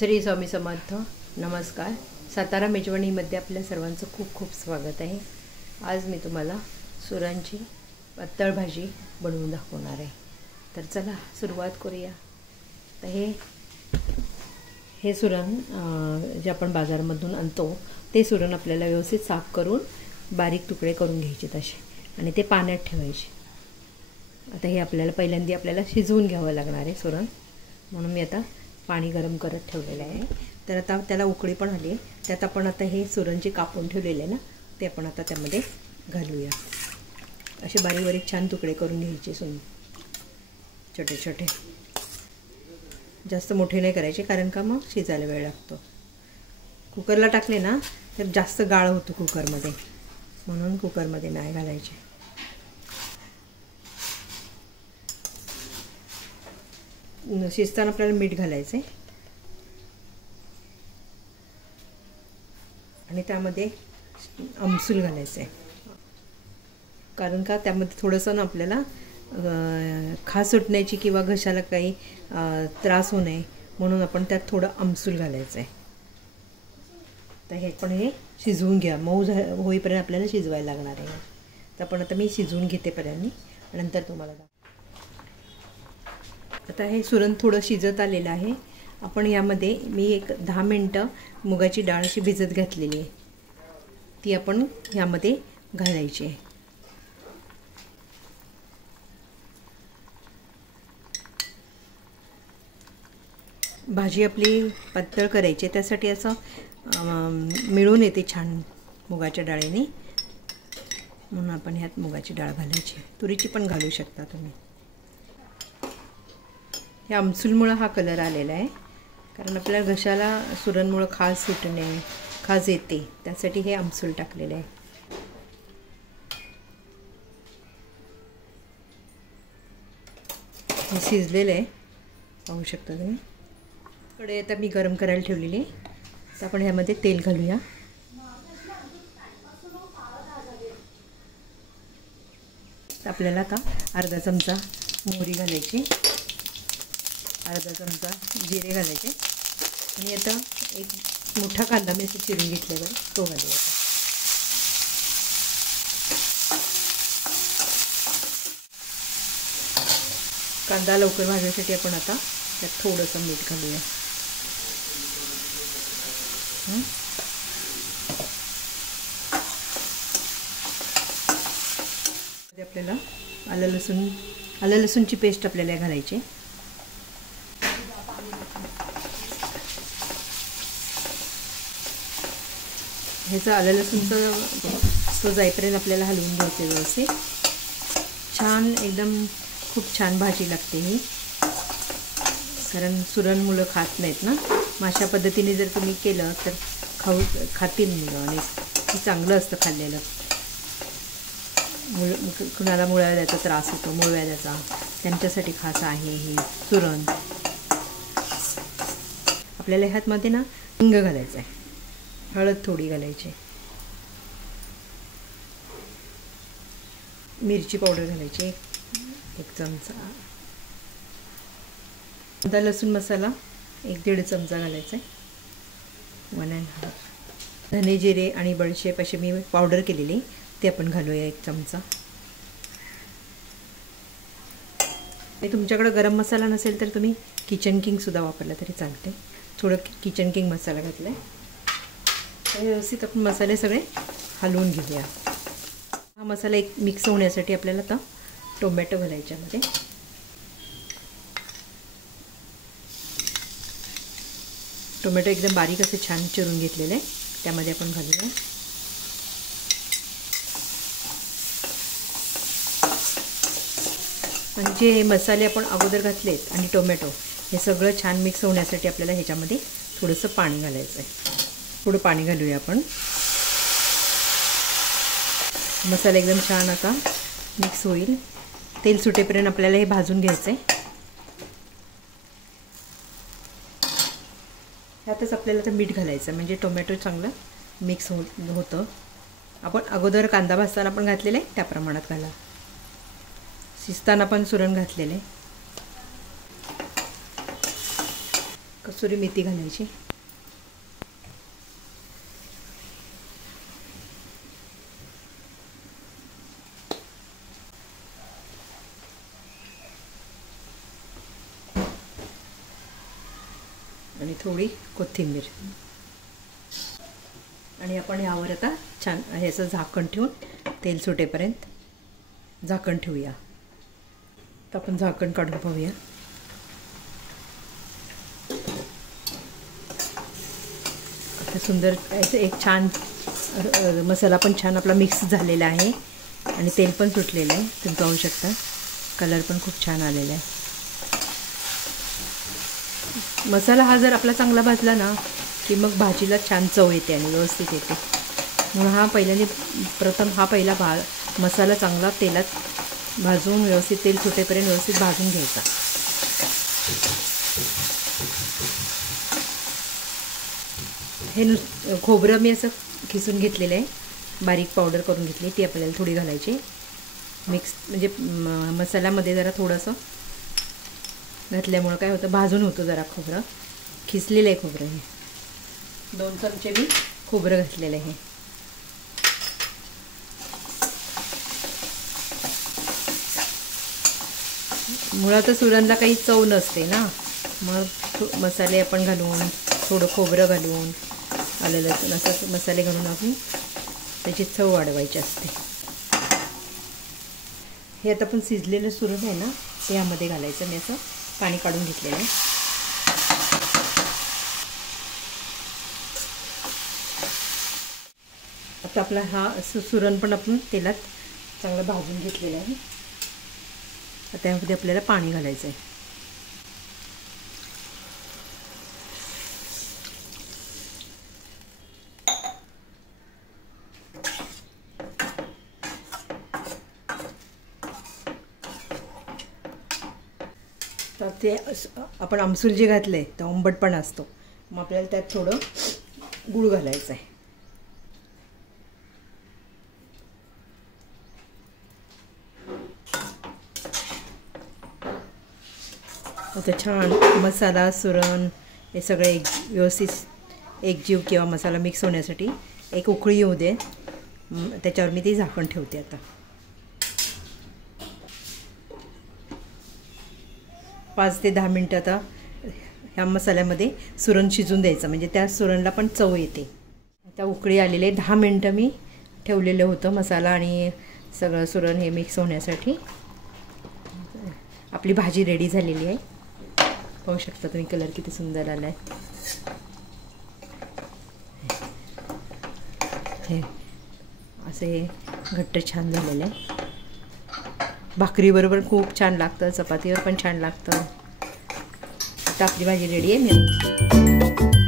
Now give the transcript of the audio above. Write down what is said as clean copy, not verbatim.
श्री स्वामी समर्थ. नमस्कार. सातारा मेजवानीमध्ये आपल्या सर्वांचं खूप खूप स्वागत आहे. आज मी तुम्हाला सुरणची पातळ भाजी बनवून दाखवणार आहे. तर चला सुरुवात करूया. तर हे सुरण जे आपण बाजारामधून आणतो ते सुरण आपल्याला व्यवस्थित साफ करून बारीक तुकडे करून घ्यायचे तसे आणि ते पाण्यात ठेवायचे. आता हे आपल्याला आपल्याला शिजवून घ्यावं लागणार आहे सुरण, म्हणून मी आता पाणी गरम करत ठेवलेलं आहे. तर आता त्याला उकळी पण आली आहे. त्यात आपण आता हे सुरण जे कापून ठेवलेले ना ते आपण आता त्यामध्ये घालूया. असे बारीक बारीक छान तुकडे करून घ्यायचे छोटे छोटे. जास्त मोठे नाही करायचे कारण का मग शिजायला वेळ लागतो. कुकरला टाकले ना तर जास्त गाळ होतो कुकरमध्ये, म्हणून कुकरमध्ये नाही घालायचे. शिजताना आपल्याला मीठ घालायचं आहे आणि त्यामध्ये आमसूल घालायचं आहे. कारण का त्यामध्ये थोडंसं ना आपल्याला खास सुटण्याची किंवा घशाला काही त्रास होऊ नये म्हणून आपण त्यात थोडं आमसूल घालायचं आहे. तर हे पण हे शिजवून घ्या. मऊ होईपर्यंत आपल्याला शिजवायला लागणार आहे. तर आपण आता मी शिजवून घेते पर्यंत, नंतर तुम्हाला आता हे सुरण थोडं शिजत आलेलं आहे. आपण यामध्ये मी एक 10 मिनटं मुगाची डाळ अशी भिजत घातलेली आहे, ती आपण यामध्ये घालायची आहे. भाजी आपली पातळ करायची, त्यासाठी असं मिळून येते छान मुगाच्या डाळीने, म्हणून आपण ह्यात मुगाची डाळ घालायची. तुरीची पण घालू शकता तुम्ही. या आमसूलमुळं हा कलर आलेला आहे, कारण आपल्या घशाला सुरणमुळं खाज सुटणे, खाज येते, त्यासाठी हे आमसूल टाकलेलं आहे. हे शिजलेलं आहे, पाहू शकता तुम्ही. कढई आता मी गरम करायला ठेवलेली आहे. तर आपण ह्यामध्ये तेल घालूया. आपल्याला आता अर्धा चमचा मोहरी घालायची, अर्धा चमचा जिरे घालायचे आणि आता एक मोठा कांदा मी असं चिरून घेतल्यावर तो घालूया. कांदा लवकर भाजण्यासाठी आपण आता त्यात थोडंसं मीठ घालूया. आपल्याला आलं लसूणची पेस्ट आपल्याला घालायची. ह्याचं आलं लसूणचं तो जाईपर्यंत आपल्याला हलवून घ्यायचं व्यवस्थित. छान एकदम खूप छान भाजी लागते ही, कारण सुरण मुलं खात नाहीत ना. अशा पद्धतीने जर तुम्ही केलं तर खातील मुलं आणि हे चांगलं असतं खाल्लेलं. कुणाला मुळव्याधाचा त्रास होतो, मुळव्याधाचा, त्यांच्यासाठी खास आहे हे सुरण. आपल्याला ह्यातमध्ये ना हिंग घालायचं आहे, हळद थोडी घालायची, मिरची पावडर घालायची 1 चमचा, अदा लसूण मसाला 1-1.5 चमचा घालायचा आहे, 1.5. धने जिरे आणि बडीशेप अशी मी पावडर केलेली ते आपण घालूया 1 चमचा. तुमच्याकडे गरम मसाला नसेल तर तुम्ही किचन किंगसुद्धा वापरला तरी चालते. थोडं किचन किंग मसाला घातला आहे. व्यवस्थित आपण मसाले सगळे हलवून घेऊया. हा मसाला एक मिक्स होण्यासाठी आपल्याला आता टोमॅटो घालायचे मध्ये. टोमॅटो एकदम बारीक असे छान चिरून घेतलेले आहे, त्यामध्ये आपण घालूया. आणि जे मसाले आपण अगोदर घातलेत आणि टोमॅटो हे सगळं छान मिक्स होण्यासाठी आपल्याला ह्याच्यामध्ये थोडंसं पाणी घालायचं आहे. थोडं पाणी घालूया आपण. मसाला एकदम छान आता मिक्स होईल. तेल सुटेपर्यंत आपल्याला हे भाजून घ्यायचं आहे. ह्यातच आपल्याला तर मीठ घालायचं, म्हणजे टोमॅटो चांगलं मिक्स होतं. आपण अगोदर कांदा भाजताना पण घातलेला आहे त्या प्रमाणात घाला. शिजताना पण सुरण घातलेले. कसुरी मेथी घालायची. आणि थोडी कोथिंबीर. आणि आपण यावर आता छान ह्याचं झाकण ठेवून तेल सुटेपर्यंत झाकण ठेवूया. तर आपण झाकण काढून पाहूया. आता सुंदर एक छान मसाला पण छान आपला मिक्स झालेला आहे आणि तेल पण सुटलेलं आहे. तुम्ही पाहू शकता कलर पण खूप छान आलेला आहे. मसाला हा जर आपला चांगला भाजला ना की मग भाजीला छान चव येते आणि व्यवस्थित येते. म्हणून हा पहिला मसाला चांगला तेलात भाजून व्यवस्थित तेल सुटेपर्यंत व्यवस्थित भाजून घ्यायचा. हे खोबरं मी असं खिसून घेतलेलं आहे, बारीक पावडर करून घेतली. ती आपल्याला थोडी घालायची मिक्स, म्हणजे मसाल्यामध्ये जरा थोडंसं घातल्यामुळं काय होतं, भाजून होतं जरा खोबरं. खिसलेलं आहे खोबरं. हे 2 चमचे मी खोबरं घातलेलं आहे. मुळातच सुरणला काही चव नसते ना, मग मसाले आपण घालून थोडं खोबरं घालून आलं लसूण असं मसाले घालून आपण त्याची चव वाढवायची असते. हे आता आपण शिजलेलं सुरण आहे ना ते यामध्ये घालायचं. मी असं पाणी काढून घेतलेलं आहे. आता आपला हा सुरण पण आपण तेलात चांगलं भाजून घेतलेलं आहे. आता यामध्ये आपल्याला पाणी घालायचं आहे. तर ते आपण आमसूल जे घातलं आहे तर आंबटपणा असतो, मग आपल्याला त्यात थोडं गूळ घालायचं आहे. आता छान मसाला सुरण हे सगळे व्यवस्थित एकजीव किंवा मसाला मिक्स होण्यासाठी एक उकळी येऊ दे. त्याच्यावर मी ते झाकण ठेवते. आता 5 ते 10 मिनटं आता ह्या मसाल्यामध्ये सुरण शिजून द्यायचं, म्हणजे त्या सुरणला पण चव येते. आता उकळी आलेले 10 मिनटं मी ठेवलेलं होतं मसाला आणि सगळं सुरण हे मिक्स होण्यासाठी. आपली भाजी रेडी झालेली आहे. पाहू शकता तुम्ही कलर किती सुंदर आला आहे. हे असे घट्ट छान झालेलं आहे. भाकरीबरोबर खूप छान लागतं, चपातीवर पण छान लागतं. आता आपली भाजी रेडी आहे.